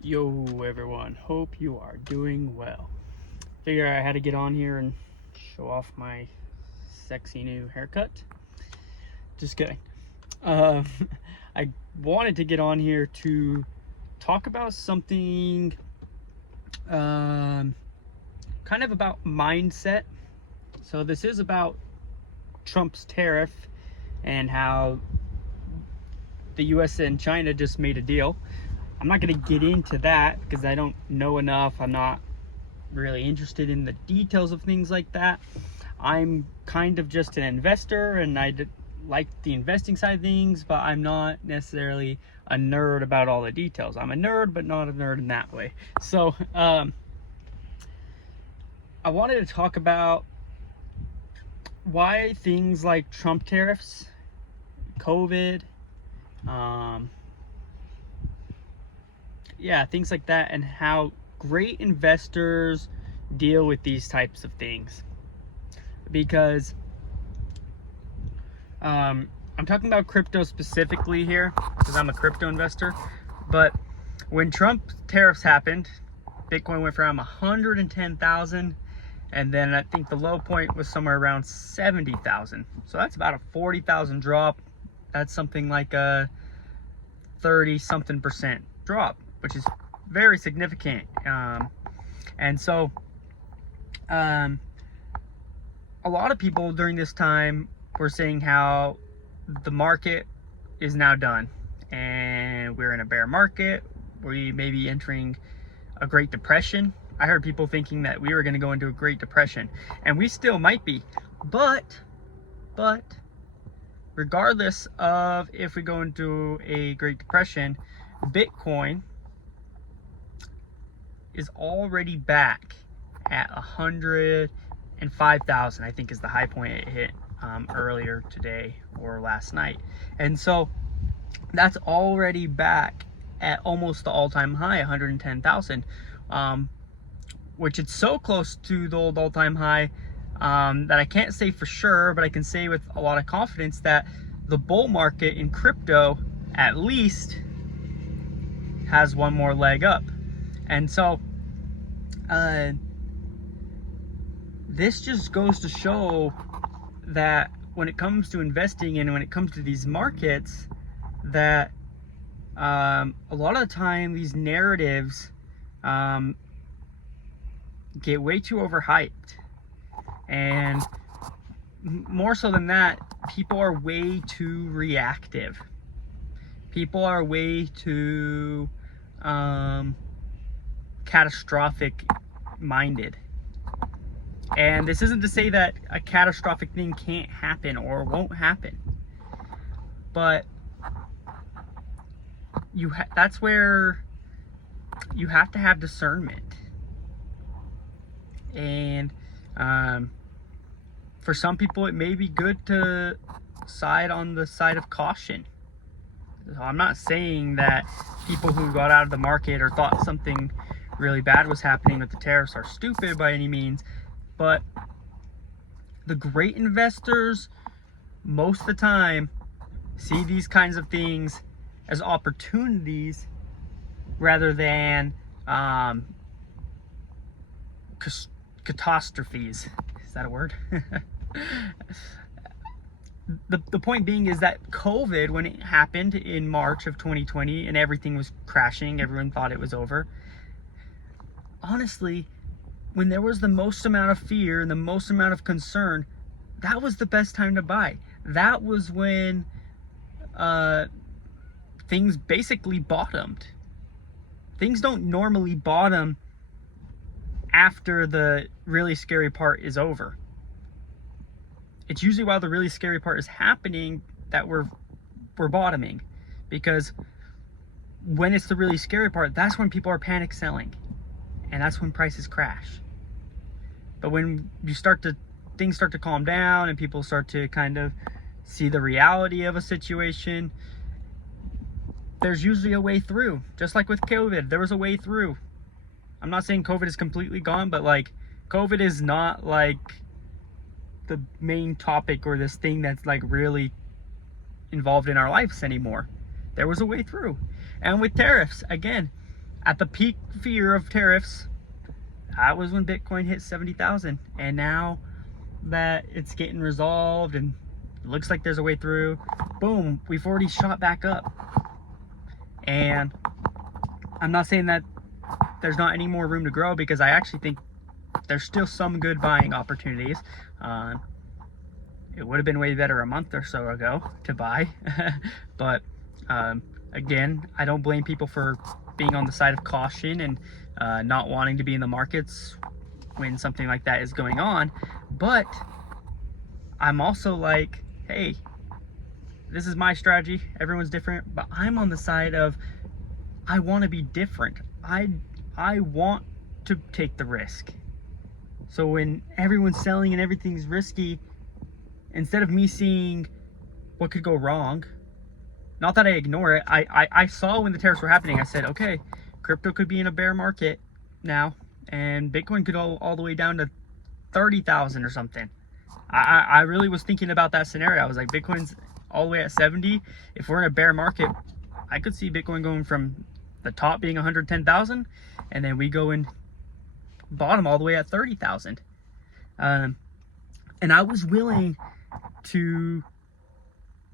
Yo everyone, hope you are doing well. Figure I had to get on here and show off my sexy new haircut. Just kidding. Uh, I wanted to get on here to talk about something kind of about mindset. So this is about Trump's tariff and how the US and China just made a deal. I'm not going to get into that because I don't know enough. I'm not really interested in the details of things like that. I'm kind of just an investor and I like the investing side of things, but I'm not necessarily a nerd about all the details. I'm a nerd, but not a nerd in that way. So I wanted to talk about why things like Trump tariffs, COVID, things like that, and how great investors deal with these types of things. Because I'm talking about crypto specifically here because I'm a crypto investor. But when Trump tariffs happened, Bitcoin went from 110,000, and then I think the low point was somewhere around 70,000. So that's about a 40,000 drop. That's something like a 30-something% drop, which is very significant. And so a lot of people during this time were saying how the market is now done and we're in a bear market. We may be entering a Great Depression. I heard people thinking that we were going to go into a Great Depression, and we still might be. But regardless of if we go into a Great Depression, Bitcoin is already back at 105,000, I think is the high point it hit earlier today or last night. And so that's already back at almost the all-time high, 110,000, which it's so close to the old all-time high that I can't say for sure, but I can say with a lot of confidence that the bull market in crypto at least has one more leg up. And so this just goes to show that when it comes to investing and when it comes to these markets, that a lot of the time these narratives get way too overhyped. And more so than that, people are way too reactive. People are way too catastrophic minded. And this isn't to say that a catastrophic thing can't happen or won't happen, but that's where you have to have discernment. And for some people it may be good to side on the side of caution. So I'm not saying that people who got out of the market or thought something really bad was happening with the tariffs are stupid by any means, but the great investors most of the time see these kinds of things as opportunities rather than catastrophes. Is that a word? The point being is that COVID, when it happened in March of 2020 and everything was crashing, everyone thought it was over. Honestly, when there was the most amount of fear and the most amount of concern, that was the best time to buy. That was when things basically bottomed. Things don't normally bottom after the really scary part is over. It's usually while the really scary part is happening that we're bottoming, because when it's the really scary part, that's when people are panic selling, and that's when prices crash. But when things start to calm down and people start to kind of see the reality of a situation, there's usually a way through. Just like with COVID, there was a way through. I'm not saying COVID is completely gone, but like COVID is not like the main topic or this thing that's like really involved in our lives anymore. There was a way through. And with tariffs, again, at the peak fear of tariffs, that was when Bitcoin hit 70,000. And now that it's getting resolved and it looks like there's a way through, boom, we've already shot back up. And I'm not saying that there's not any more room to grow, because I actually think there's still some good buying opportunities. It would have been way better a month or so ago to buy. But again, I don't blame people for being on the side of caution and not wanting to be in the markets when something like that is going on. But I'm also like, hey, this is my strategy. Everyone's different, but I'm on the side of, I want to be different. I want to take the risk. So when everyone's selling and everything's risky, instead of me seeing what could go wrong, not that I ignore it, I saw when the tariffs were happening, I said, okay, crypto could be in a bear market now, and Bitcoin could go all the way down to 30,000 or something. I really was thinking about that scenario. I was like, Bitcoin's all the way at 70. If we're in a bear market, I could see Bitcoin going from the top being 110,000, and then we go in bottom all the way at 30,000. And I was willing to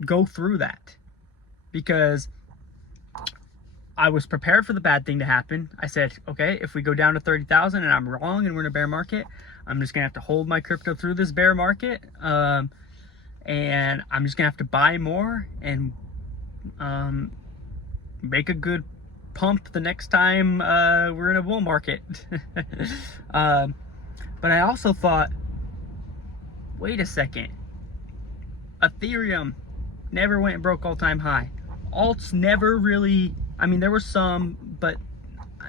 go through that because I was prepared for the bad thing to happen. I said, okay, if we go down to 30,000 and I'm wrong and we're in a bear market, I'm just gonna have to hold my crypto through this bear market, and I'm just gonna have to buy more and make a good pump the next time we're in a bull market. But I also thought, wait a second, Ethereum never went and broke all-time high. Alts never really, I mean, there were some, but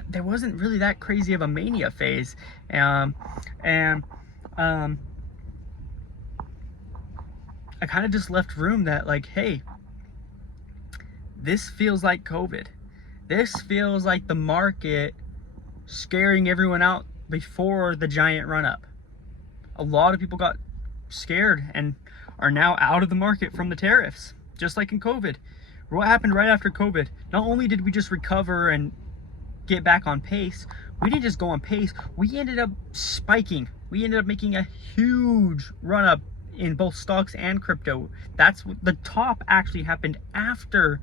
there wasn't really that crazy of a mania phase. I kind of just left room that, like, hey, this feels like COVID. This feels like the market scaring everyone out before the giant run up. A lot of people got scared and are now out of the market from the tariffs, just like in COVID. What happened right after COVID? Not only did we just recover and get back on pace, we didn't just go on pace, we ended up spiking. We ended up making a huge run up in both stocks and crypto. That's the top actually happened after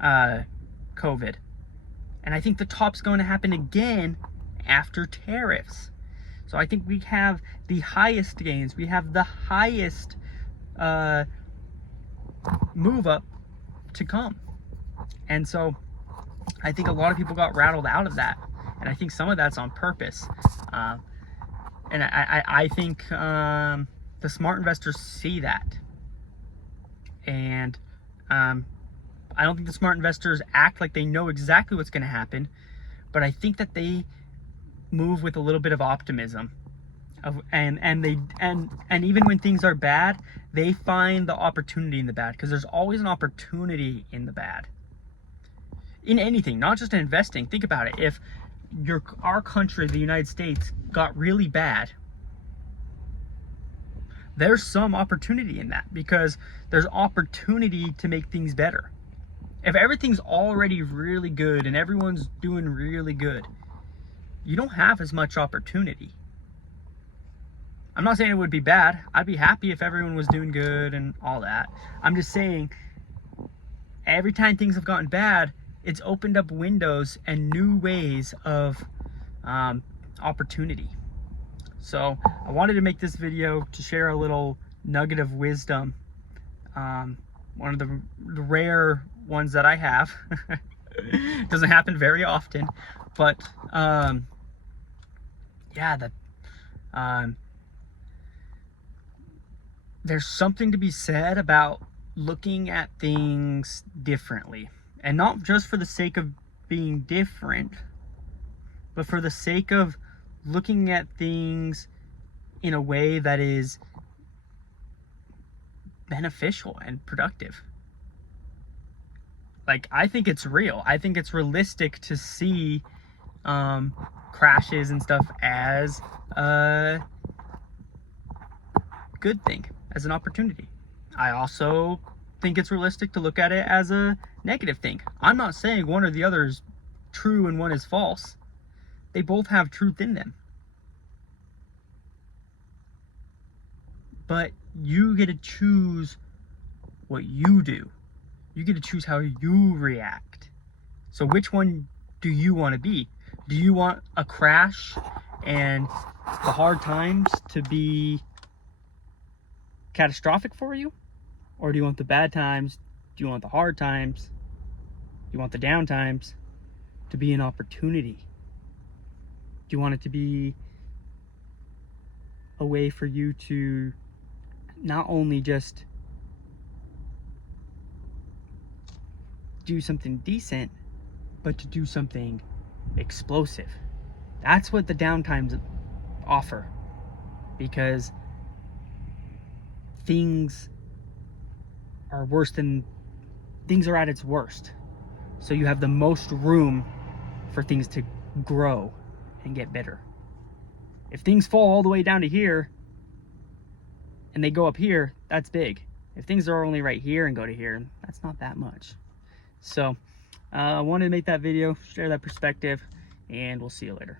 COVID. And I think the top's going to happen again after tariffs. So I think we have the highest gains. We have the highest move up to come. And so I think a lot of people got rattled out of that. And I think some of that's on purpose. And I think the smart investors see that. And I don't think the smart investors act like they know exactly what's going to happen, but I think that they move with a little bit of optimism. And even when things are bad, they find the opportunity in the bad, because there's always an opportunity in the bad. In anything, not just in investing. Think about it. If our country, the United States, got really bad, there's some opportunity in that, because there's opportunity to make things better. If everything's already really good and everyone's doing really good, you don't have as much opportunity. I'm not saying it would be bad. I'd be happy if everyone was doing good and all that. I'm just saying, every time things have gotten bad, it's opened up windows and new ways of opportunity. So I wanted to make this video to share a little nugget of wisdom. One of the rare ones that I have. Doesn't happen very often, but yeah, there's something to be said about looking at things differently, and not just for the sake of being different, but for the sake of looking at things in a way that is beneficial and productive. Like, I think it's real. I think it's realistic to see crashes and stuff as a good thing, as an opportunity. I also think it's realistic to look at it as a negative thing. I'm not saying one or the other is true and one is false. They both have truth in them. But you get to choose what you do. You get to choose how you react. So which one do you want to be? Do you want a crash and the hard times to be catastrophic for you? Or do you want the bad times? Do you want the hard times? Do you want the down times to be an opportunity? Do you want it to be a way for you to not only just do something decent, but to do something explosive? That's what the downtimes offer, because things are at its worst. So you have the most room for things to grow and get better. If things fall all the way down to here and they go up here, that's big. If things are only right here and go to here, that's not that much. So I wanted to make that video, share that perspective, and we'll see you later.